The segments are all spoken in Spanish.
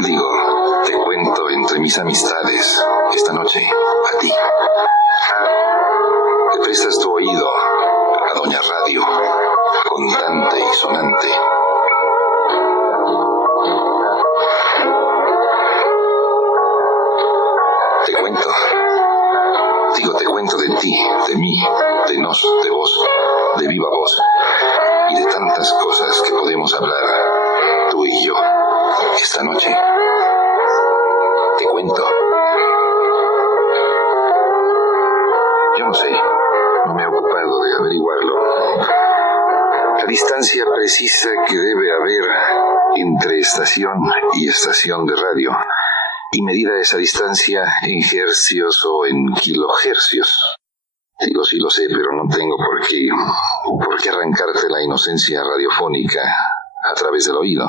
Digo, te cuento entre mis amistades, esta noche, a ti. Te prestas tu oído a Doña Radio, contante y sonante. Te cuento. Digo, te cuento de ti, de mí, de nos, de vos, de viva voz, y de tantas cosas que podemos hablar, tú y yo, esta noche. Te cuento. Yo no sé, no me he ocupado de averiguarlo. La distancia precisa que debe haber entre estación y estación de radio, y medida esa distancia en hercios o en kilohercios. Digo, sí lo sé, pero no tengo por qué arrancarte la inocencia radiofónica a través del oído.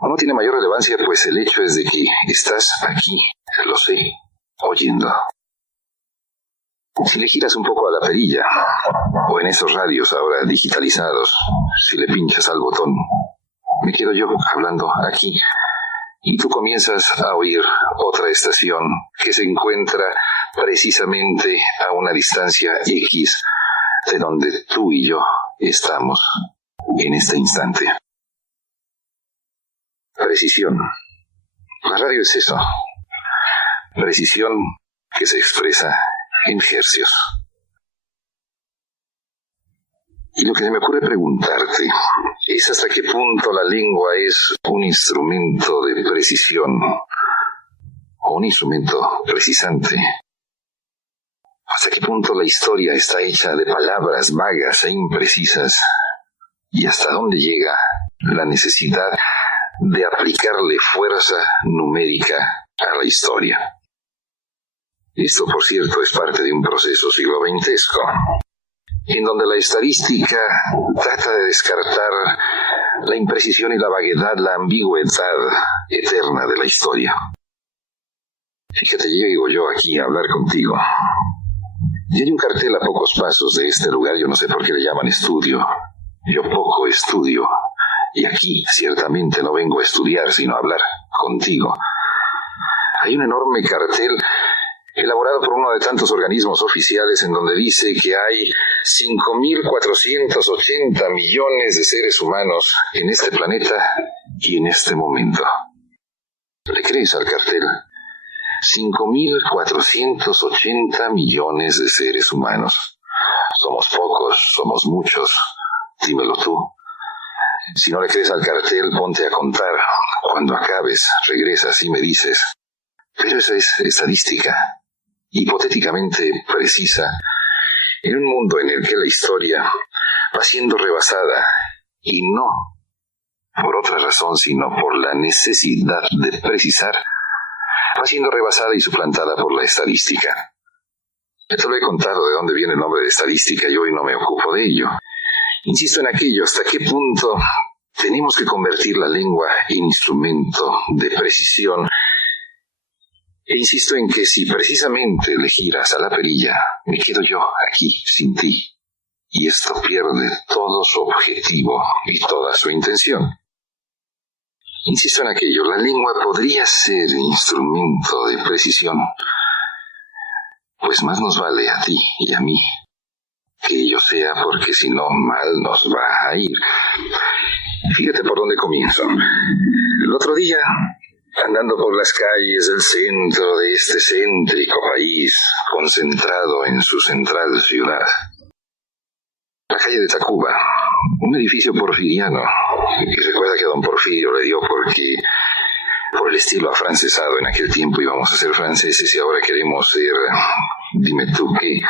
No tiene mayor relevancia, pues el hecho es de que estás aquí, lo sé, oyendo. Si le giras un poco a la perilla, o en esos radios ahora digitalizados, si le pinchas al botón, me quedo yo hablando aquí, y tú comienzas a oír otra estación que se encuentra precisamente a una distancia X de donde tú y yo estamos en este instante. Precisión. La radio es eso. Precisión que se expresa en hercios. Y lo que se me ocurre preguntarte es hasta qué punto la lengua es un instrumento de precisión o un instrumento precisante. Hasta qué punto la historia está hecha de palabras vagas e imprecisas y hasta dónde llega la necesidad de aplicarle fuerza numérica a la historia. Esto, por cierto, es parte de un proceso siglo XXesco, en donde la estadística trata de descartar la imprecisión y la vaguedad, la ambigüedad eterna de la historia. Fíjate, llego yo aquí a hablar contigo, y hay un cartel a pocos pasos de este lugar, yo no sé por qué le llaman estudio. Yo poco estudio, y aquí ciertamente no vengo a estudiar, sino a hablar contigo. Hay un enorme cartel elaborado por uno de tantos organismos oficiales en donde dice que hay 5.480 millones de seres humanos en este planeta y en este momento. ¿Le crees al cartel? 5.480 millones de seres humanos. Somos pocos, somos muchos. Dímelo tú. Si no le crees al cartel, ponte a contar. Cuando acabes, regresas y me dices. Pero esa es estadística, hipotéticamente precisa, en un mundo en el que la historia va siendo rebasada, y no por otra razón, sino por la necesidad de precisar, va siendo rebasada y suplantada por la estadística. Ya te lo he contado de dónde viene el nombre de estadística y hoy no me ocupo de ello. Insisto en aquello, hasta qué punto tenemos que convertir la lengua en instrumento de precisión. E insisto en que si precisamente le giras a la perilla, me quedo yo aquí sin ti. Y esto pierde todo su objetivo y toda su intención. Insisto en aquello, la lengua podría ser instrumento de precisión. Pues más nos vale a ti y a mí que ello sea, porque si no, mal nos va a ir. Fíjate por dónde comienzo. El otro día, andando por las calles del centro de este céntrico país, concentrado en su central ciudad, la calle de Tacuba, un edificio porfiriano, que recuerda que a don Porfirio le dio porque por el estilo afrancesado en aquel tiempo íbamos a ser franceses y ahora queremos ser, dime tú qué.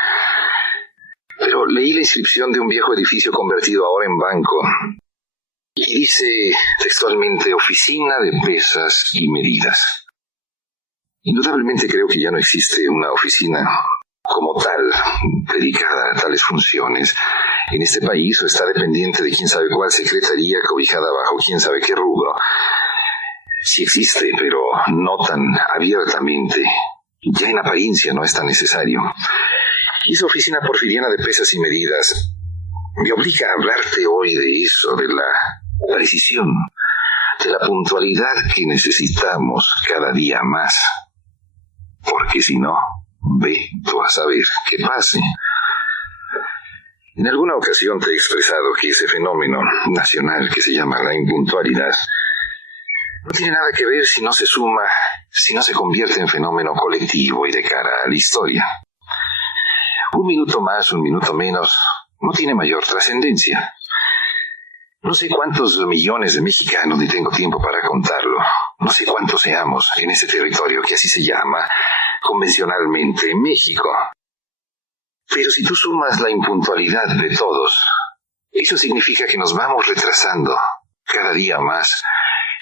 Pero leí la inscripción de un viejo edificio convertido ahora en banco y dice textualmente Oficina de Pesas y Medidas. Indudablemente creo que ya no existe una oficina como tal, dedicada a tales funciones en este país, o está dependiente de quién sabe cuál secretaría, cobijada bajo quién sabe qué rubro. Sí existe, pero no tan abiertamente. Ya en apariencia no es tan necesario. Y esa oficina porfiriana de pesas y medidas me obliga a hablarte hoy de eso, de la precisión, de la puntualidad que necesitamos cada día más. Porque si no, ve tú a saber qué pase. En alguna ocasión te he expresado que ese fenómeno nacional que se llama la impuntualidad no tiene nada que ver si no se suma, si no se convierte en fenómeno colectivo y de cara a la historia. Un minuto más, un minuto menos, no tiene mayor trascendencia. No sé cuántos millones de mexicanos, ni tengo tiempo para contarlo. No sé cuántos seamos en ese territorio que así se llama convencionalmente México. Pero si tú sumas la impuntualidad de todos, eso significa que nos vamos retrasando cada día más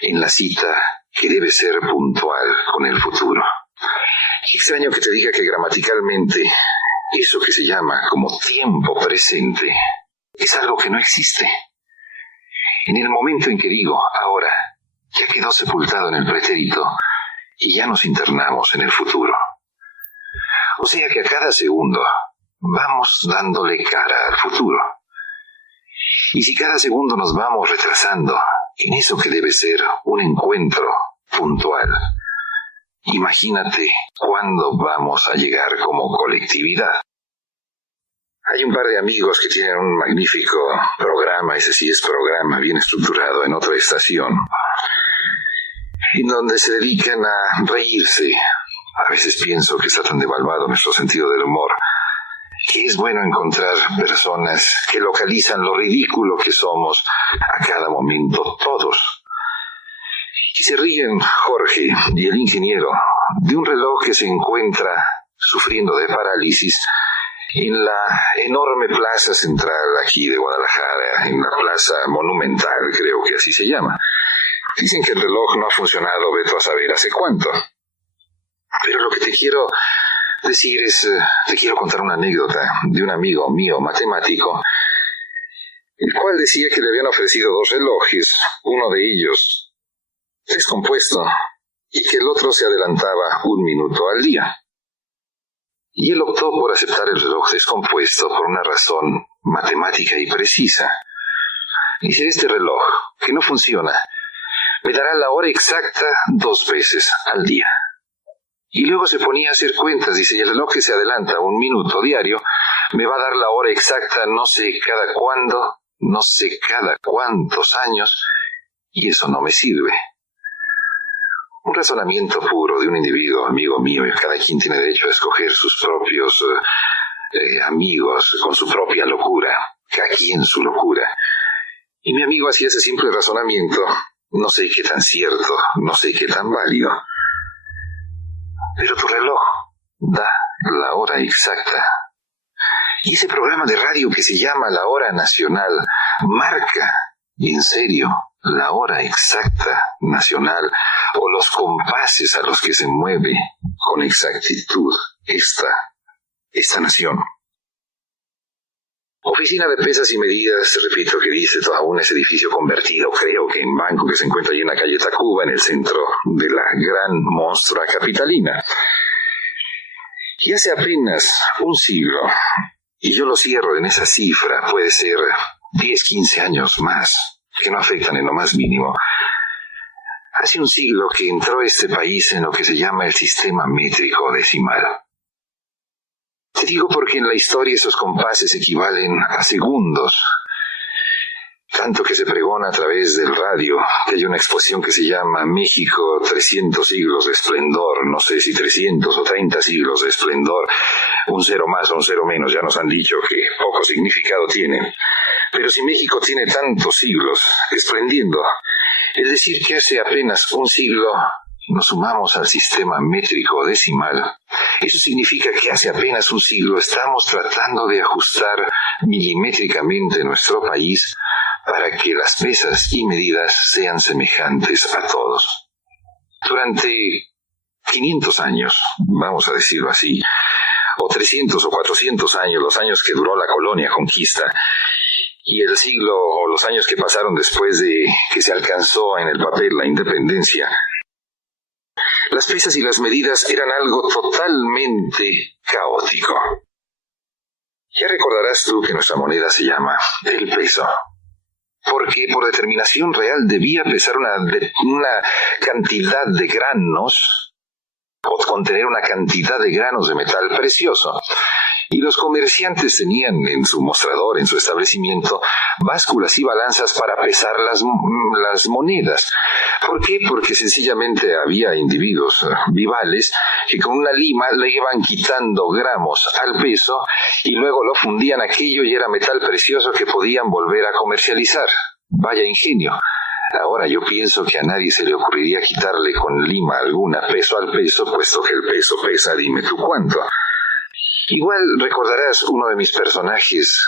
en la cita que debe ser puntual con el futuro. Qué extraño que te diga que gramaticalmente eso que se llama como tiempo presente es algo que no existe. En el momento en que digo ahora, ya quedó sepultado en el pretérito y ya nos internamos en el futuro. O sea que a cada segundo vamos dándole cara al futuro. Y si cada segundo nos vamos retrasando en eso que debe ser un encuentro puntual, imagínate cuándo vamos a llegar como colectividad. Hay un par de amigos que tienen un magnífico programa, ese sí es programa bien estructurado en otra estación, en donde se dedican a reírse. A veces pienso que está tan devaluado nuestro sentido del humor, que es bueno encontrar personas que localizan lo ridículo que somos a cada momento todos. Y se ríen Jorge y el ingeniero de un reloj que se encuentra sufriendo de parálisis en la enorme plaza central aquí de Guadalajara, en la plaza monumental, creo que así se llama. Dicen que el reloj no ha funcionado, vete a saber hace cuánto. Pero lo que te quiero decir es, te quiero contar una anécdota de un amigo mío matemático, el cual decía que le habían ofrecido 2 relojes, uno de ellos descompuesto, y que el otro se adelantaba 1 minuto al día. Y él optó por aceptar el reloj descompuesto por una razón matemática y precisa. Dice, este reloj, que no funciona, me dará la hora exacta 2 veces al día. Y luego se ponía a hacer cuentas, dice, y el reloj que se adelanta 1 minuto diario, me va a dar la hora exacta no sé cada cuándo, no sé cada cuántos años, y eso no me sirve. Un razonamiento puro de un individuo, amigo mío, y cada quien tiene derecho a escoger sus propios amigos con su propia locura, cada quien su locura. Y mi amigo hacía ese simple razonamiento, no sé qué tan cierto, no sé qué tan válido. Pero tu reloj da la hora exacta. Y ese programa de radio que se llama La Hora Nacional marca, en serio, la hora exacta nacional o los compases a los que se mueve con exactitud esta nación. Oficina de Pesas y Medidas, repito que dice, aún ese edificio convertido, creo que en banco, que se encuentra allí en la calle Tacuba, en el centro de la gran monstrua capitalina. Y hace apenas un siglo, y yo lo cierro en esa cifra, puede ser 10, 15 años más, que no afectan en lo más mínimo. Hace un siglo que entró este país en lo que se llama el sistema métrico decimal. Te digo porque en la historia esos compases equivalen a segundos. Tanto que se pregona a través del radio, que hay una exposición que se llama México, 300 siglos de esplendor, no sé si 300 o 30 siglos de esplendor, un cero más o un cero menos, ya nos han dicho que poco significado tienen. Pero si México tiene tantos siglos esplendiendo, es decir que hace apenas un siglo nos sumamos al sistema métrico decimal, eso significa que hace apenas un siglo estamos tratando de ajustar milimétricamente nuestro país para que las pesas y medidas sean semejantes a todos. Durante 500 años, vamos a decirlo así, o 300 o 400 años, los años que duró la colonia conquista, y el siglo o los años que pasaron después de que se alcanzó en el papel la independencia, las pesas y las medidas eran algo totalmente caótico. Ya recordarás tú que nuestra moneda se llama el peso. porque por determinación real debía pesar una cantidad de granos, o contener una cantidad de granos de metal precioso. Y los comerciantes tenían en su mostrador, en su establecimiento, básculas y balanzas para pesar las monedas. ¿Por qué? Porque sencillamente había individuos vivales que con una lima le iban quitando gramos al peso y luego lo fundían aquello y era metal precioso que podían volver a comercializar. Vaya ingenio. Ahora yo pienso que a nadie se le ocurriría quitarle con lima alguna peso al peso, puesto que el peso pesa, dime tú cuánto. Igual recordarás uno de mis personajes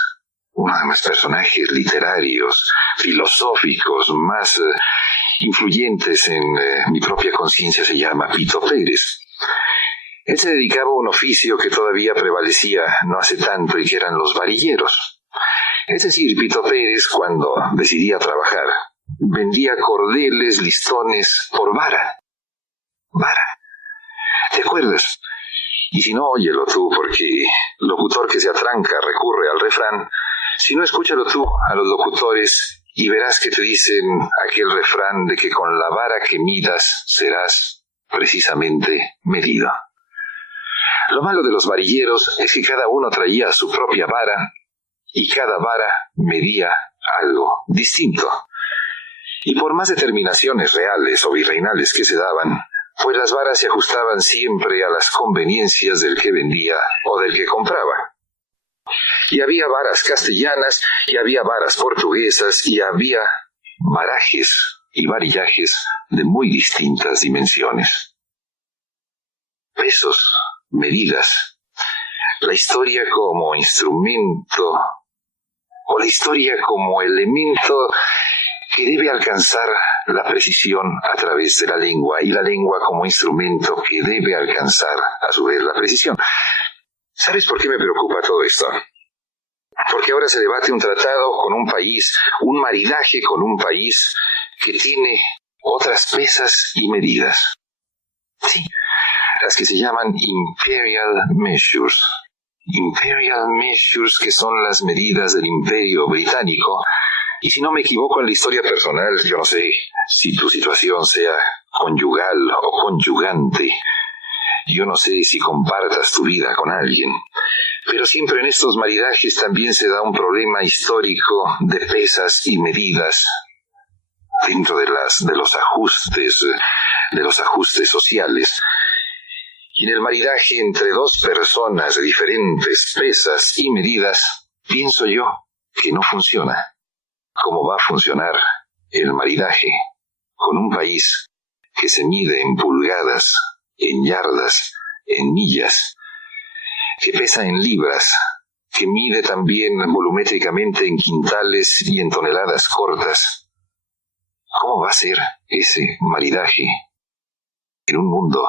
literarios, filosóficos, más influyentes en mi propia conciencia, se llama Pito Pérez. Él se dedicaba a un oficio que todavía prevalecía no hace tanto y que eran los varilleros. Es decir, Pito Pérez, cuando decidía trabajar, vendía cordeles, listones por vara. Vara. ¿Te acuerdas? Y si no, óyelo tú, porque locutor que se atranca recurre al refrán. Si no, escúchalo tú a los locutores y verás que te dicen aquel refrán de que con la vara que midas serás precisamente medido. Lo malo de los varilleros es que cada uno traía su propia vara y cada vara medía algo distinto. Y por más determinaciones reales o virreinales que se daban, pues las varas se ajustaban siempre a las conveniencias del que vendía o del que compraba. Y había varas castellanas, y había varas portuguesas, y había barajes y varillajes de muy distintas dimensiones. Pesos, medidas, la historia como instrumento, o la historia como elemento que debe alcanzar la precisión a través de la lengua, y la lengua como instrumento que debe alcanzar a su vez la precisión. ¿Sabes por qué me preocupa todo esto? Porque ahora se debate un tratado con un país, un maridaje con un país que tiene otras pesas y medidas. Sí, las que se llaman Imperial Measures. Imperial Measures, que son las medidas del Imperio Británico. Y si no me equivoco en la historia personal, yo no sé si tu situación sea conyugal o conyugante. Yo no sé si compartas tu vida con alguien. Pero siempre en estos maridajes también se da un problema histórico de pesas y medidas dentro de los ajustes sociales. Y en el maridaje entre dos personas de diferentes pesas y medidas, pienso yo que no funciona. ¿Cómo va a funcionar el maridaje con un país que se mide en pulgadas, en yardas, en millas, que pesa en libras, que mide también volumétricamente en quintales y en toneladas cortas? ¿Cómo va a ser ese maridaje en un mundo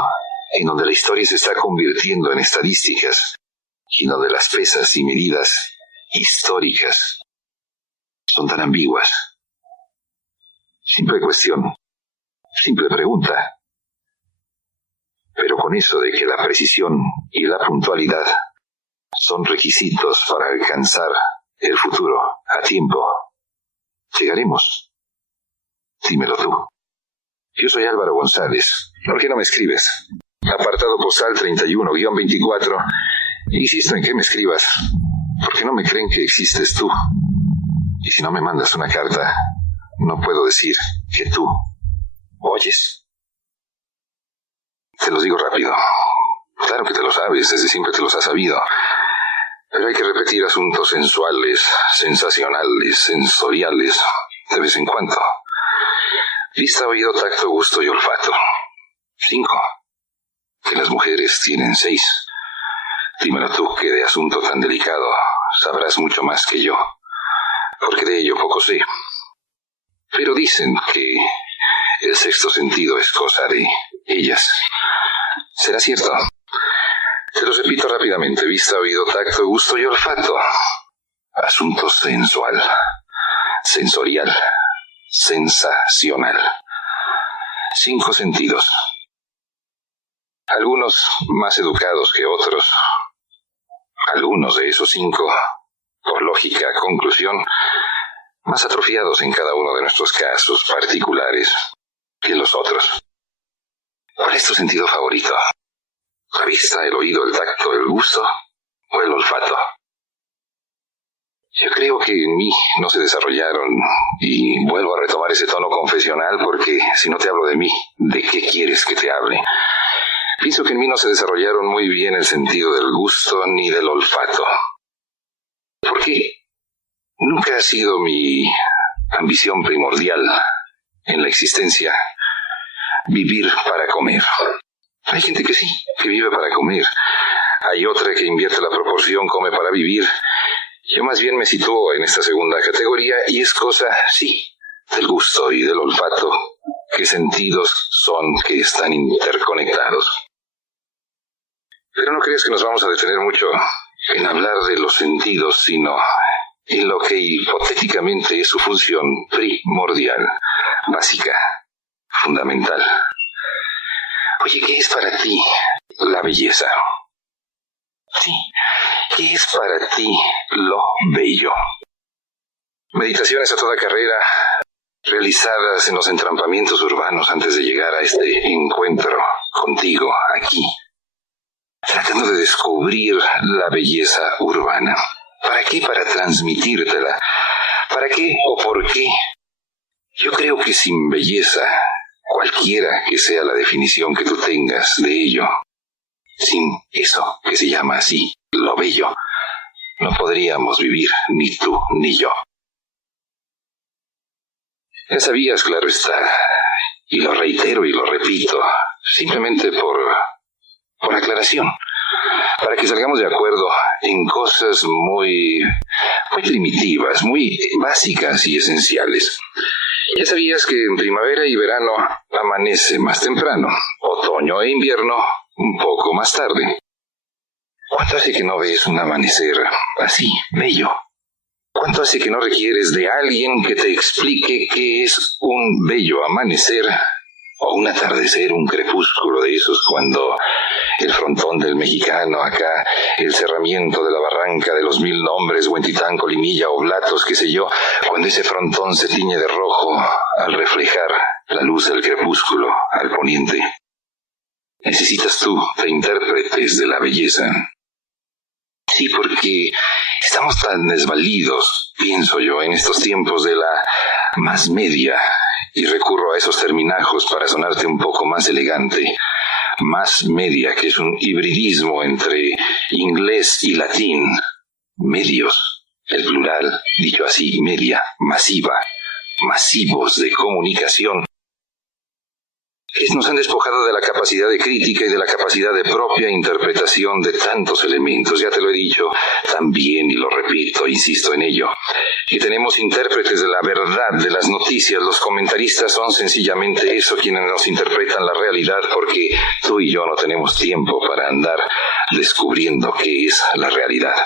en donde la historia se está convirtiendo en estadísticas y donde las pesas y medidas históricas son tan ambiguas? Simple cuestión, simple pregunta. Pero con eso de que la precisión y la puntualidad son requisitos para alcanzar el futuro a tiempo, ¿llegaremos? Dímelo tú. Yo soy Álvaro González. ¿Por qué no me escribes? Apartado postal 31-24. Insisto en que me escribas, porque no me creen que existes tú. Y si no me mandas una carta, no puedo decir que tú oyes. Te los digo rápido. Claro que te lo sabes, desde siempre te los has sabido. Pero hay que repetir asuntos sensuales, sensacionales, sensoriales, de vez en cuando. Vista, oído, tacto, gusto y olfato. 5. Que las mujeres tienen 6. Dímelo tú, que de asunto tan delicado sabrás mucho más que yo, porque de ello poco sé. Pero dicen que el sexto sentido es cosa de ellas. ¿Será cierto? Te lo repito rápidamente. Vista, oído, tacto, gusto y olfato. Asunto sensual, sensorial, sensacional. 5 sentidos. Algunos más educados que otros. Algunos de esos 5, por lógica conclusión, más atrofiados en cada uno de nuestros casos particulares que los otros. ¿Cuál es tu sentido favorito? ¿La vista, el oído, el tacto, el gusto o el olfato? Yo creo que en mí no se desarrollaron, y vuelvo a retomar ese tono confesional porque si no te hablo de mí, ¿de qué quieres que te hable? Pienso que en mí no se desarrollaron muy bien el sentido del gusto ni del olfato. Porque nunca ha sido mi ambición primordial en la existencia vivir para comer. Hay gente que sí, que vive para comer. Hay otra que invierte la proporción, come para vivir. Yo más bien me sitúo en esta segunda categoría y es cosa, sí, del gusto y del olfato. ¿Qué sentidos son que están interconectados? Pero no crees que nos vamos a detener mucho en hablar de los sentidos, sino en lo que hipotéticamente es su función primordial, básica, fundamental. Oye, ¿qué es para ti la belleza? Sí, ¿qué es para ti lo bello? Meditaciones a toda carrera, realizadas en los entrampamientos urbanos antes de llegar a este encuentro contigo aquí, tratando de descubrir la belleza urbana. ¿Para qué? Para transmitírtela. ¿Para qué o por qué? Yo creo que sin belleza, cualquiera que sea la definición que tú tengas de ello, sin eso que se llama así, lo bello, no podríamos vivir ni tú ni yo. Ya sabías, claro está, y lo reitero y lo repito, simplemente por aclaración, para que salgamos de acuerdo en cosas muy primitivas, muy básicas y esenciales. Ya sabías que en primavera y verano amanece más temprano, otoño e invierno un poco más tarde. ¿Cuánto hace que no ves un amanecer así, bello? ¿Cuánto hace que no requieres de alguien que te explique qué es un bello amanecer o un atardecer, un crepúsculo de esos cuando el frontón del mexicano acá, el cerramiento de la barranca de los 1000 nombres, Huentitán, Colimilla, Oblatos, qué sé yo, cuando ese frontón se tiñe de rojo al reflejar la luz del crepúsculo al poniente? Necesitas tú de intérpretes de la belleza. Sí, porque estamos tan desvalidos, pienso yo, en estos tiempos de la más media, y recurro a esos terminajos para sonarte un poco más elegante. Más media, que es un hibridismo entre inglés y latín. Medios, el plural, dicho así, media, masiva, masivos de comunicación, que nos han despojado de la capacidad de crítica y de la capacidad de propia interpretación de tantos elementos. Ya te lo he dicho también y lo repito, insisto en ello, que tenemos intérpretes de la verdad, de las noticias. Los comentaristas son sencillamente eso, quienes nos interpretan la realidad, porque tú y yo no tenemos tiempo para andar descubriendo qué es la realidad.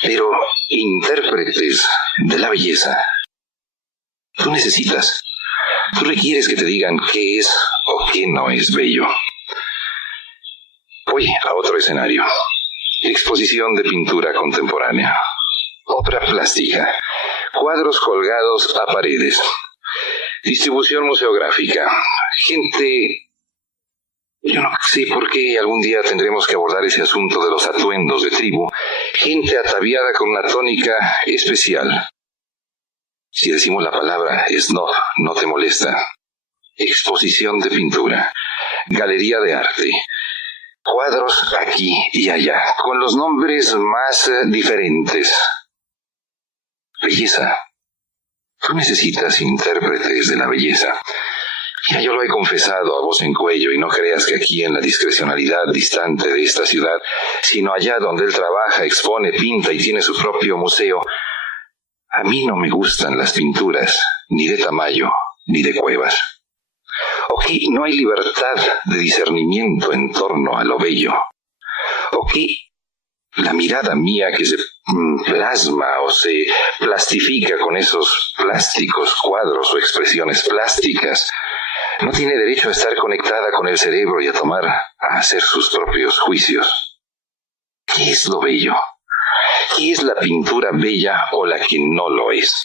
Pero intérpretes de la belleza, tú necesitas. Tú requieres que te digan qué es o qué no es bello. Voy a otro escenario. Exposición de pintura contemporánea. Obra plástica. Cuadros colgados a paredes. Distribución museográfica. Gente... Yo no sé por qué algún día tendremos que abordar ese asunto de los atuendos de tribu. Gente ataviada con una tónica especial. Si decimos la palabra snob, no te molesta. Exposición de pintura, galería de arte, cuadros aquí y allá, con los nombres más diferentes. Belleza. Tú necesitas intérpretes de la belleza. Ya yo lo he confesado a voz en cuello, y no creas que aquí en la discrecionalidad distante de esta ciudad, sino allá donde él trabaja, expone, pinta y tiene su propio museo. A mí no me gustan las pinturas, ni de Tamayo, ni de Cuevas. Ok, no hay libertad de discernimiento en torno a lo bello. Ok, la mirada mía que se plasma o se plastifica con esos plásticos cuadros o expresiones plásticas, no tiene derecho a estar conectada con el cerebro y a hacer sus propios juicios. ¿Qué es lo bello? ¿Qué es la pintura bella o la que no lo es?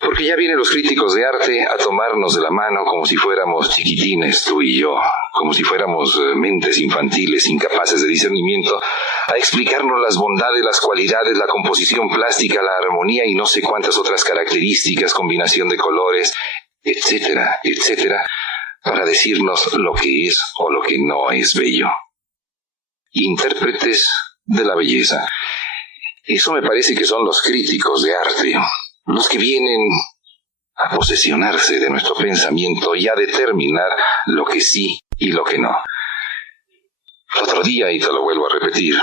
Porque ya vienen los críticos de arte a tomarnos de la mano como si fuéramos chiquitines, tú y yo, como si fuéramos mentes infantiles incapaces de discernimiento, a explicarnos las bondades, las cualidades, la composición plástica, la armonía y no sé cuántas otras características, combinación de colores, etcétera, etcétera, para decirnos lo que es o lo que no es bello. Intérpretes de la belleza. Eso me parece que son los críticos de arte, los que vienen a posesionarse de nuestro pensamiento y a determinar lo que sí y lo que no. El otro día, y te lo vuelvo a repetir,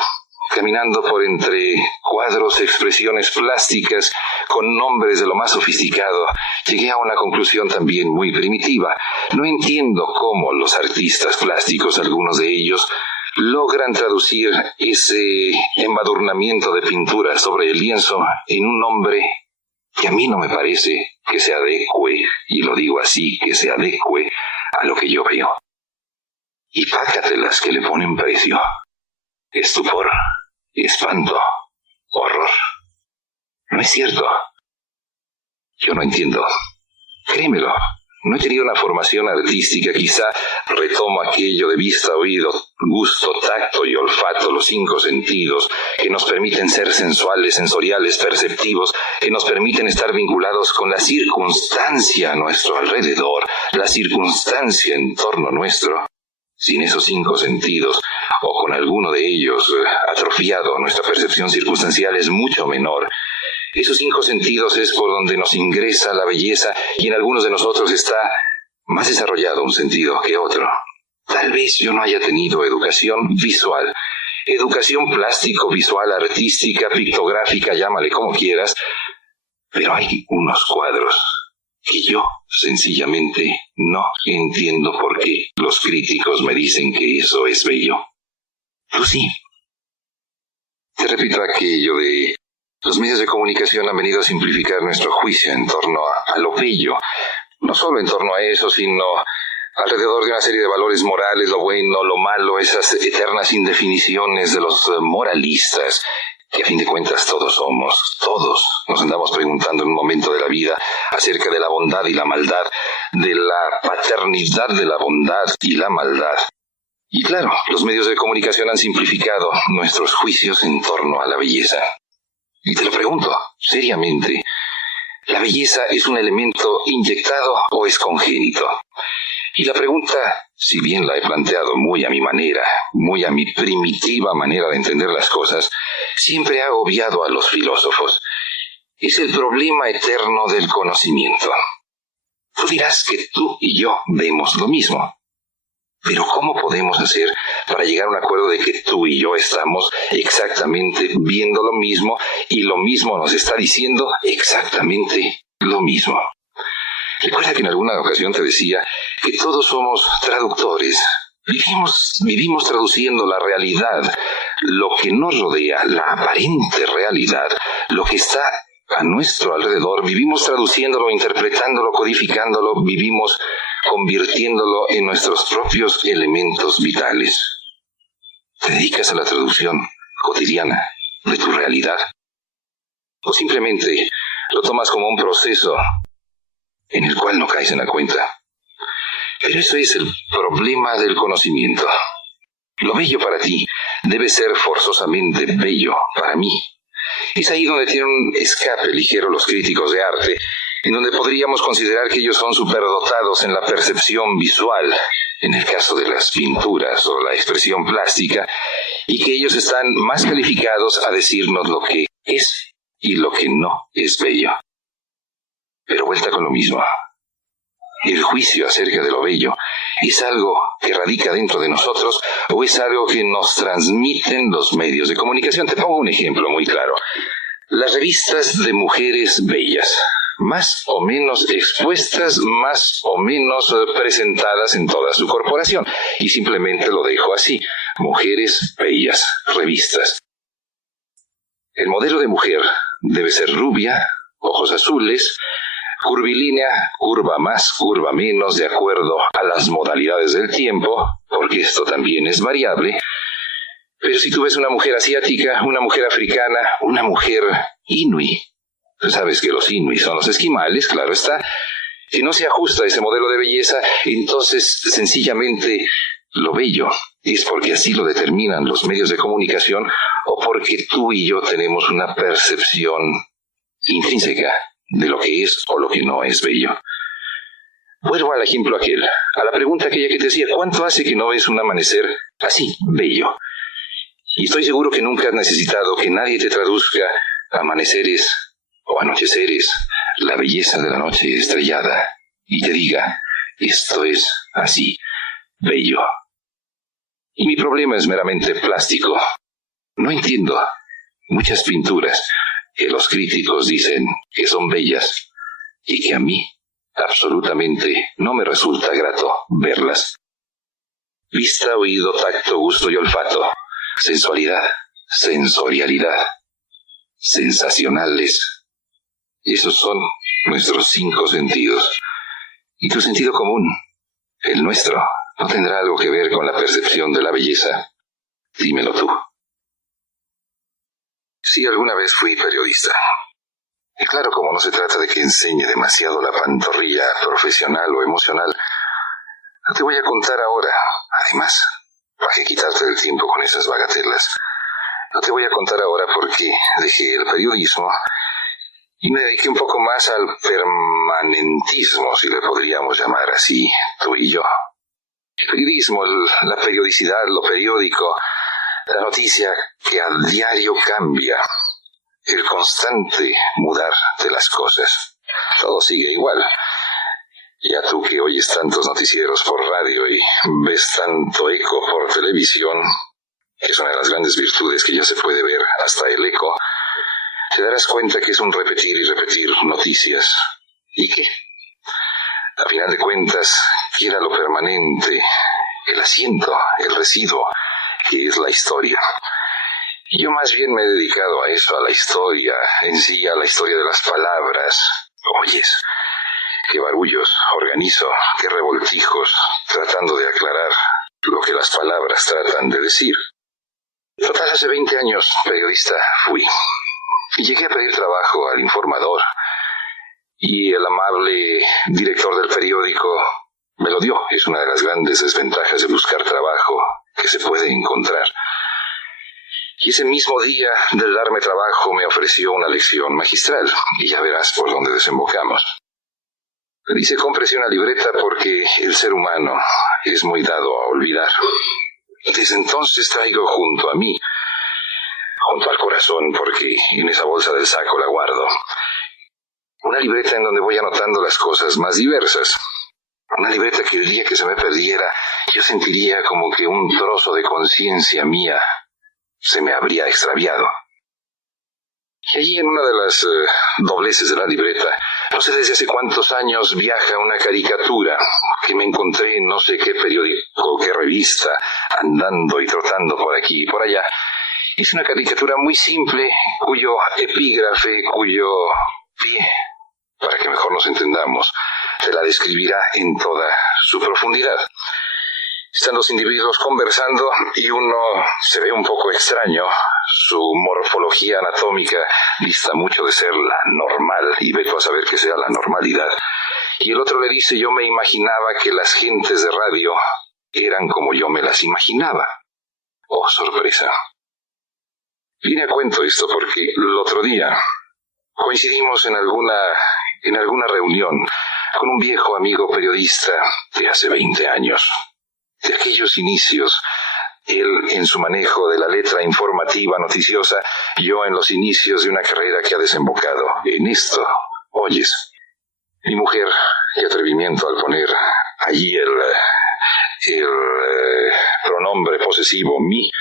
caminando por entre cuadros, expresiones plásticas con nombres de lo más sofisticado, llegué a una conclusión también muy primitiva. No entiendo cómo los artistas plásticos, algunos de ellos, logran traducir ese embadurnamiento de pintura sobre el lienzo en un nombre que a mí no me parece que se adecue, y lo digo así, que se adecue a lo que yo veo. Y pácatelas que le ponen precio. Estupor, espanto, horror. No es cierto. Yo no entiendo. Créemelo. No he tenido una formación artística, quizá retomo aquello de vista, oído, gusto, tacto y olfato, los 5 sentidos, que nos permiten ser sensuales, sensoriales, perceptivos, que nos permiten estar vinculados con la circunstancia a nuestro alrededor, la circunstancia en torno nuestro. Sin esos 5 sentidos, o con alguno de ellos atrofiado, nuestra percepción circunstancial es mucho menor. Esos 5 sentidos es por donde nos ingresa la belleza y en algunos de nosotros está más desarrollado un sentido que otro. Tal vez yo no haya tenido educación visual, educación plástico-visual, artística, pictográfica, llámale como quieras, pero hay unos cuadros que yo sencillamente no entiendo por qué los críticos me dicen que eso es bello. Tú sí. Te repito aquello de los medios de comunicación han venido a simplificar nuestro juicio en torno a lo bello. No solo en torno a eso, sino alrededor de una serie de valores morales, lo bueno, lo malo, esas eternas indefiniciones de los moralistas, que a fin de cuentas todos nos andamos preguntando en un momento de la vida acerca de la bondad y la maldad, de la paternidad de la bondad y la maldad. Y claro, los medios de comunicación han simplificado nuestros juicios en torno a la belleza. Y te lo pregunto, seriamente, ¿la belleza es un elemento inyectado o es congénito? Y la pregunta, si bien la he planteado muy a mi manera, muy a mi primitiva manera de entender las cosas, siempre ha obviado a los filósofos. Es el problema eterno del conocimiento. Tú dirás que tú y yo vemos lo mismo. Pero ¿cómo podemos hacer para llegar a un acuerdo de que tú y yo estamos exactamente viendo lo mismo y lo mismo nos está diciendo exactamente lo mismo? Recuerda que en alguna ocasión te decía que todos somos traductores. Vivimos traduciendo la realidad, lo que nos rodea, la aparente realidad, lo que está a nuestro alrededor. Vivimos traduciéndolo, interpretándolo, codificándolo, vivimos convirtiéndolo en nuestros propios elementos vitales. ¿Te dedicas a la traducción cotidiana de tu realidad? ¿O simplemente lo tomas como un proceso en el cual no caes en la cuenta? Pero eso es el problema del conocimiento. Lo bello para ti debe ser forzosamente bello para mí. Es ahí donde tienen un escape ligero los críticos de arte, en donde podríamos considerar que ellos son superdotados en la percepción visual, en el caso de las pinturas o la expresión plástica, y que ellos están más calificados a decirnos lo que es y lo que no es bello. Pero vuelta con lo mismo. ¿El juicio acerca de lo bello es algo que radica dentro de nosotros o es algo que nos transmiten los medios de comunicación? Te pongo un ejemplo muy claro. Las revistas de mujeres bellas, más o menos expuestas, más o menos presentadas en toda su corporación. Y simplemente lo dejo así. Mujeres bellas, revistas. El modelo de mujer debe ser rubia, ojos azules, curvilínea, curva más, curva menos, de acuerdo a las modalidades del tiempo, porque esto también es variable. Pero si tú ves una mujer asiática, una mujer africana, una mujer inuit, Sabes que los inuit son los esquimales, claro está. Si no se ajusta a ese modelo de belleza, entonces sencillamente lo bello es porque así lo determinan los medios de comunicación o porque tú y yo tenemos una percepción intrínseca de lo que es o lo que no es bello. Vuelvo al ejemplo aquel, a la pregunta aquella que te decía, ¿cuánto hace que no ves un amanecer así, bello? Y estoy seguro que nunca has necesitado que nadie te traduzca amaneceres o anocheceres, la belleza de la noche estrellada, y te diga, esto es así, bello. Y mi problema es meramente plástico. No entiendo muchas pinturas que los críticos dicen que son bellas y que a mí absolutamente no me resulta grato verlas. Vista, oído, tacto, gusto y olfato, sensualidad, sensorialidad, sensacionales. Esos son nuestros 5 sentidos. Y tu sentido común, el nuestro, ¿no tendrá algo que ver con la percepción de la belleza? Dímelo tú. Sí, alguna vez fui periodista. Y claro, como no se trata de que enseñe demasiado la pantorrilla profesional o emocional, no te voy a contar ahora. Además, para que quitarte el tiempo con esas bagatelas, no te voy a contar ahora porque dejé el periodismo y me dediqué un poco más al permanentismo, si le podríamos llamar así, tú y yo. El periodismo, la periodicidad, lo periódico, la noticia que a diario cambia, el constante mudar de las cosas. Todo sigue igual. Ya tú que oyes tantos noticieros por radio y ves tanto eco por televisión, que es una de las grandes virtudes que ya se puede ver hasta el eco, te darás cuenta que es un repetir y repetir noticias. ¿Y qué? A final de cuentas, queda lo permanente, el asiento, el residuo, que es la historia. Y yo más bien me he dedicado a eso, a la historia en sí, a la historia de las palabras. Oyes, qué barullos organizo, qué revoltijos, tratando de aclarar lo que las palabras tratan de decir. Total, hace 20 años periodista fui. Y llegué a pedir trabajo al Informador. Y el amable director del periódico me lo dio. Es una de las grandes desventajas de buscar trabajo que se puede encontrar. Y ese mismo día del darme trabajo me ofreció una lección magistral. Y ya verás por dónde desembocamos. Me dice, cómprese una libreta porque el ser humano es muy dado a olvidar. Desde entonces traigo junto a mí, junto al corazón, porque en esa bolsa del saco la guardo, una libreta en donde voy anotando las cosas más diversas. Una libreta que el día que se me perdiera, yo sentiría como que un trozo de conciencia mía se me habría extraviado. Y allí en una de las dobleces de la libreta, no sé desde hace cuántos años viaja una caricatura que me encontré en no sé qué periódico, qué revista, andando y trotando por aquí y por allá. Es una caricatura muy simple, cuyo epígrafe, cuyo pie, para que mejor nos entendamos, te la describirá en toda su profundidad. Están los individuos conversando y uno se ve un poco extraño. Su morfología anatómica dista mucho de ser la normal, y ve tú a saber que sea la normalidad. Y el otro le dice, yo me imaginaba que las gentes de radio eran como yo me las imaginaba. Oh, sorpresa. Vine a cuento esto porque el otro día coincidimos en alguna reunión con un viejo amigo periodista de hace 20 años. De aquellos inicios, él en su manejo de la letra informativa noticiosa, yo en los inicios de una carrera que ha desembocado en esto. Oyes, mi mujer, qué atrevimiento al poner allí el pronombre posesivo mi,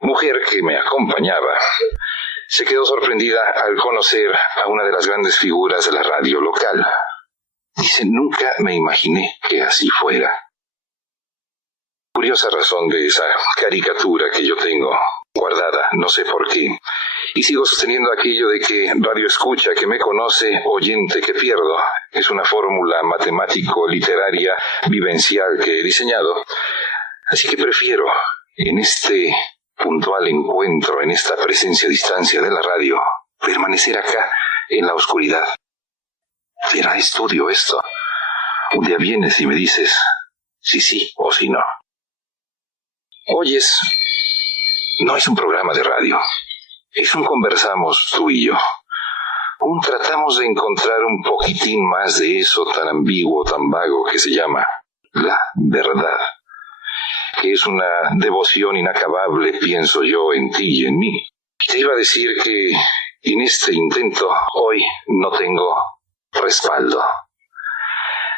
mujer que me acompañaba, se quedó sorprendida al conocer a una de las grandes figuras de la radio local. Dice, nunca me imaginé que así fuera. Curiosa razón de esa caricatura que yo tengo guardada, no sé por qué. Y sigo sosteniendo aquello de que radio escucha que me conoce, oyente que pierdo. Es una fórmula matemático-literaria vivencial que he diseñado. Así que prefiero, en este puntual encuentro, en esta presencia-distancia de la radio, permanecer acá, en la oscuridad. Será estudio esto. Un día vienes y me dices si sí o si no. Oyes, no es un programa de radio. Es un conversamos tú y yo. Un tratamos de encontrar un poquitín más de eso tan ambiguo, tan vago que se llama la verdad. Que es una devoción inacabable, pienso yo, en ti y en mí. Te iba a decir que en este intento hoy no tengo respaldo.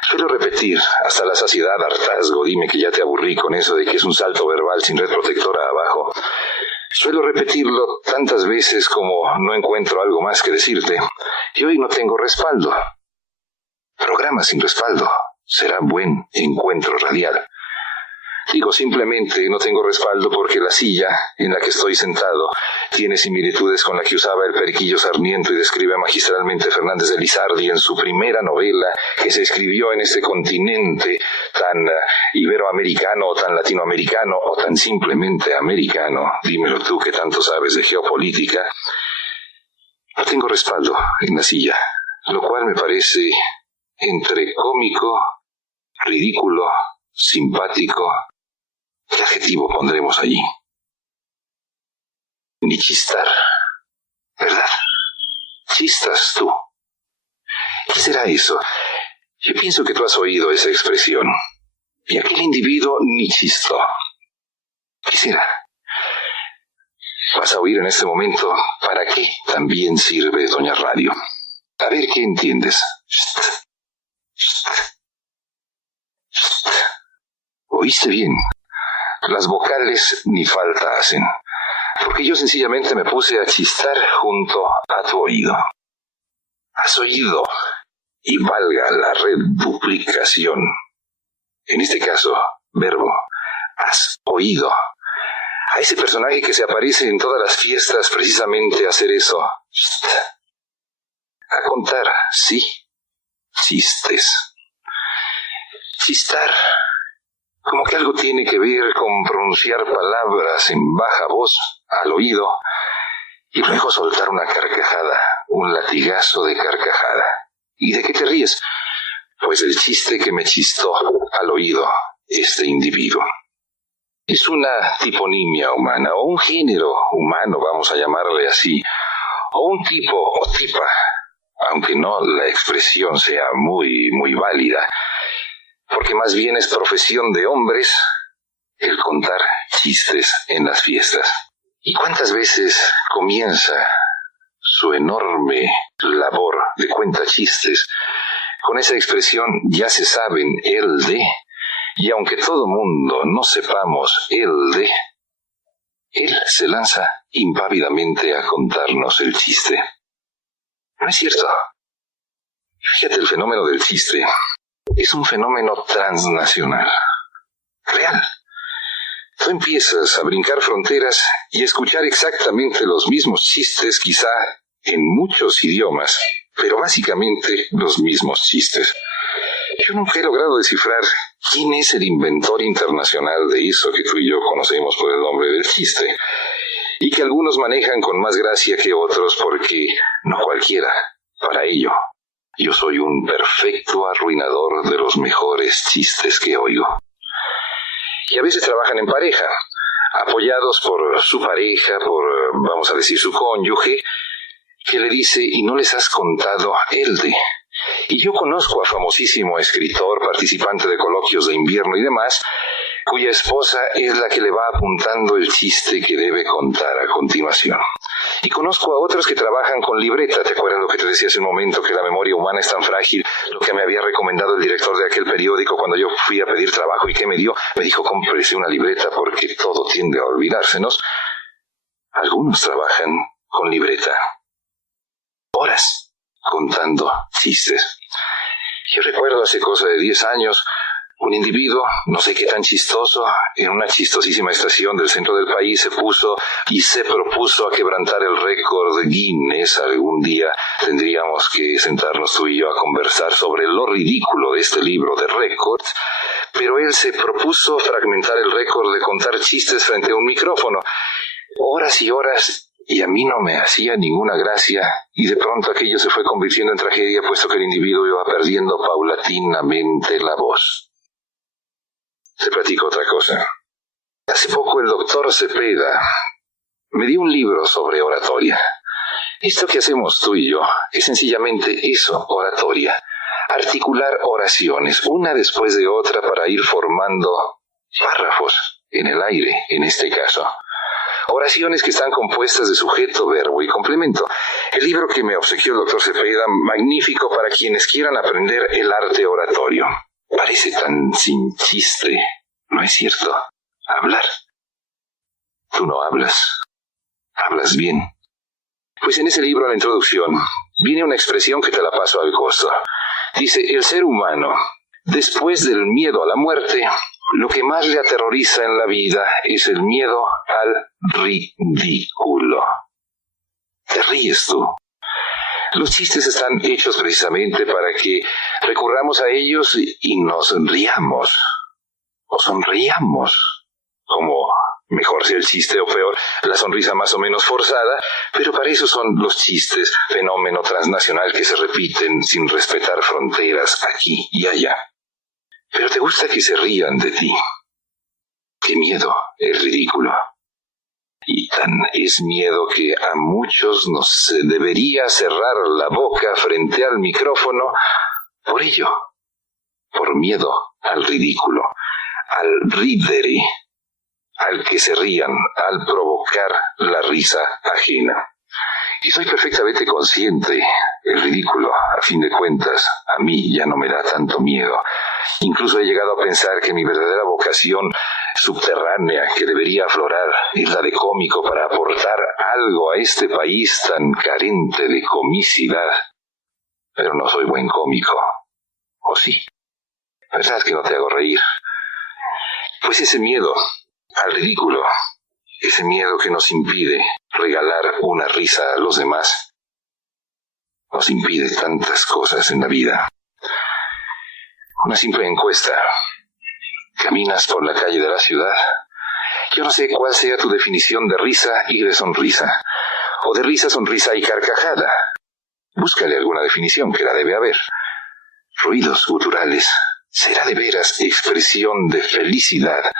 Suelo repetir hasta la saciedad, hartazgo, dime que ya te aburrí con eso de que es un salto verbal sin red protectora abajo. Suelo repetirlo tantas veces como no encuentro algo más que decirte. Y hoy no tengo respaldo. Programa sin respaldo será buen encuentro radial. Digo simplemente no tengo respaldo porque la silla en la que estoy sentado tiene similitudes con la que usaba el Periquillo Sarmiento y describe magistralmente Fernández de Lizardi en su primera novela que se escribió en este continente tan iberoamericano o tan latinoamericano o tan simplemente americano. Dímelo tú que tanto sabes de geopolítica. No tengo respaldo en la silla, lo cual me parece entre cómico, ridículo, simpático. ¿Qué adjetivo pondremos allí? Ni chistar, ¿verdad? Chistas tú. ¿Qué será eso? Yo pienso que tú has oído esa expresión. Y aquel individuo ni chistó. ¿Qué será? Vas a oír en este momento para qué también sirve Doña Radio. A ver qué entiendes. ¿Oíste bien? Las vocales ni falta hacen, porque yo sencillamente me puse a chistar junto a tu oído. Has oído, y valga la reduplicación. En este caso, verbo, has oído. A ese personaje que se aparece en todas las fiestas precisamente a hacer eso. A contar, sí, chistes. Chistar. Como que algo tiene que ver con pronunciar palabras en baja voz al oído y luego soltar una carcajada, un latigazo de carcajada. ¿Y de qué te ríes? Pues el chiste que me chistó al oído este individuo. Es una tiponimia humana, o un género humano, vamos a llamarle así, o un tipo o tipa, aunque no la expresión sea muy válida, porque más bien es profesión de hombres el contar chistes en las fiestas. ¿Y cuántas veces comienza su enorme labor de cuentachistes con esa expresión ya se saben el de, y aunque todo mundo no sepamos el de, él se lanza impávidamente a contarnos el chiste? ¿No es cierto? Fíjate, el fenómeno del chiste es un fenómeno transnacional, real. Tú empiezas a brincar fronteras y a escuchar exactamente los mismos chistes, quizá en muchos idiomas, pero básicamente los mismos chistes. Yo nunca he logrado descifrar quién es el inventor internacional de eso que tú y yo conocemos por el nombre del chiste, y que algunos manejan con más gracia que otros porque no cualquiera para ello. Yo soy un perfecto arruinador de los mejores chistes que oigo. Y a veces trabajan en pareja, apoyados por su pareja, por, vamos a decir, su cónyuge, que le dice, y no les has contado el de. Y yo conozco a famosísimo escritor, participante de coloquios de invierno y demás, cuya esposa es la que le va apuntando el chiste que debe contar a continuación. Y conozco a otros que trabajan con libreta. ¿Te acuerdas lo que te decía hace un momento, que la memoria humana es tan frágil? Lo que me había recomendado el director de aquel periódico cuando yo fui a pedir trabajo. ¿Y qué me dio? Me dijo, cómprese una libreta porque todo tiende a olvidársenos. Algunos trabajan con libreta. Horas contando chistes. Yo recuerdo hace cosa de 10 años, un individuo, no sé qué tan chistoso, en una chistosísima estación del centro del país se propuso a quebrantar el récord de Guinness. Algún día tendríamos que sentarnos tú y yo a conversar sobre lo ridículo de este libro de récords, pero él se propuso fragmentar el récord de contar chistes frente a un micrófono. Horas y horas y a mí no me hacía ninguna gracia, y de pronto aquello se fue convirtiendo en tragedia, puesto que el individuo iba perdiendo paulatinamente la voz. Te platico otra cosa. Hace poco el doctor Cepeda me dio un libro sobre oratoria. Esto que hacemos tú y yo es sencillamente eso, oratoria. Articular oraciones, una después de otra, para ir formando párrafos en el aire, en este caso. Oraciones que están compuestas de sujeto, verbo y complemento. El libro que me obsequió el doctor Cepeda, magnífico para quienes quieran aprender el arte oratorio. Parece tan sin chiste, ¿no es cierto? Hablar. Tú no hablas. Hablas bien. Pues en ese libro, a la introducción, viene una expresión que te la paso al costo. Dice, el ser humano, después del miedo a la muerte, lo que más le aterroriza en la vida es el miedo al ridículo. Te ríes tú. Los chistes están hechos precisamente para que recurramos a ellos y nos riamos. O sonriamos. Como mejor sea el chiste o peor, la sonrisa más o menos forzada, pero para eso son los chistes, fenómeno transnacional que se repiten sin respetar fronteras aquí y allá. Pero te gusta que se rían de ti. ¡Qué miedo! Es ridículo. Y tan es miedo que a muchos nos debería cerrar la boca frente al micrófono por ello, por miedo al ridículo, al ridere, al que se rían, al provocar la risa ajena. Y soy perfectamente consciente, el ridículo, a fin de cuentas, a mí ya no me da tanto miedo. Incluso he llegado a pensar que mi verdadera vocación subterránea que debería aflorar es la de cómico, para aportar algo a este país tan carente de comicidad. Pero no soy buen cómico. ¿O sí? ¿Verdad que no te hago reír? Pues ese miedo al ridículo, ese miedo que nos impide regalar una risa a los demás, nos impide tantas cosas en la vida. Una simple encuesta. Caminas por la calle de la ciudad. Yo no sé cuál sea tu definición de risa y de sonrisa, o de risa, sonrisa y carcajada. Búscale alguna definición, que la debe haber. Ruidos guturales. ¿Será de veras expresión de felicidad?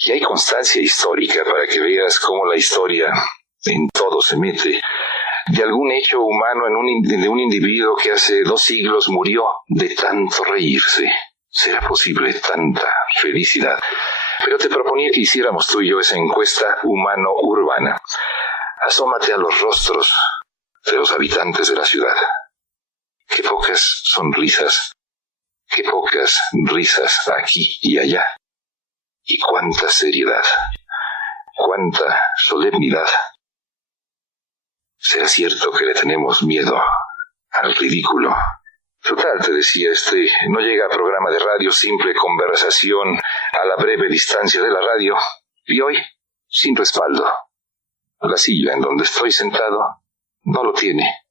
Y hay constancia histórica para que veas cómo la historia en todo se mete. De algún hecho humano de un individuo que hace 2 siglos murió de tanto reírse. ¿Será posible tanta felicidad? Pero te proponía que hiciéramos tú y yo esa encuesta humano-urbana. Asómate a los rostros de los habitantes de la ciudad. Qué pocas sonrisas, qué pocas risas aquí y allá. Y cuánta seriedad, cuánta solemnidad. ¿Será cierto que le tenemos miedo al ridículo? Total, te decía, no llega a programa de radio, simple conversación a la breve distancia de la radio. Y hoy, sin respaldo. La silla en donde estoy sentado no lo tiene.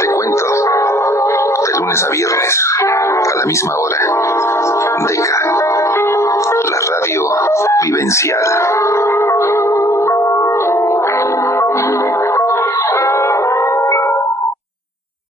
Te cuento, de lunes a viernes, a la misma hora, Deca, la radio vivencial.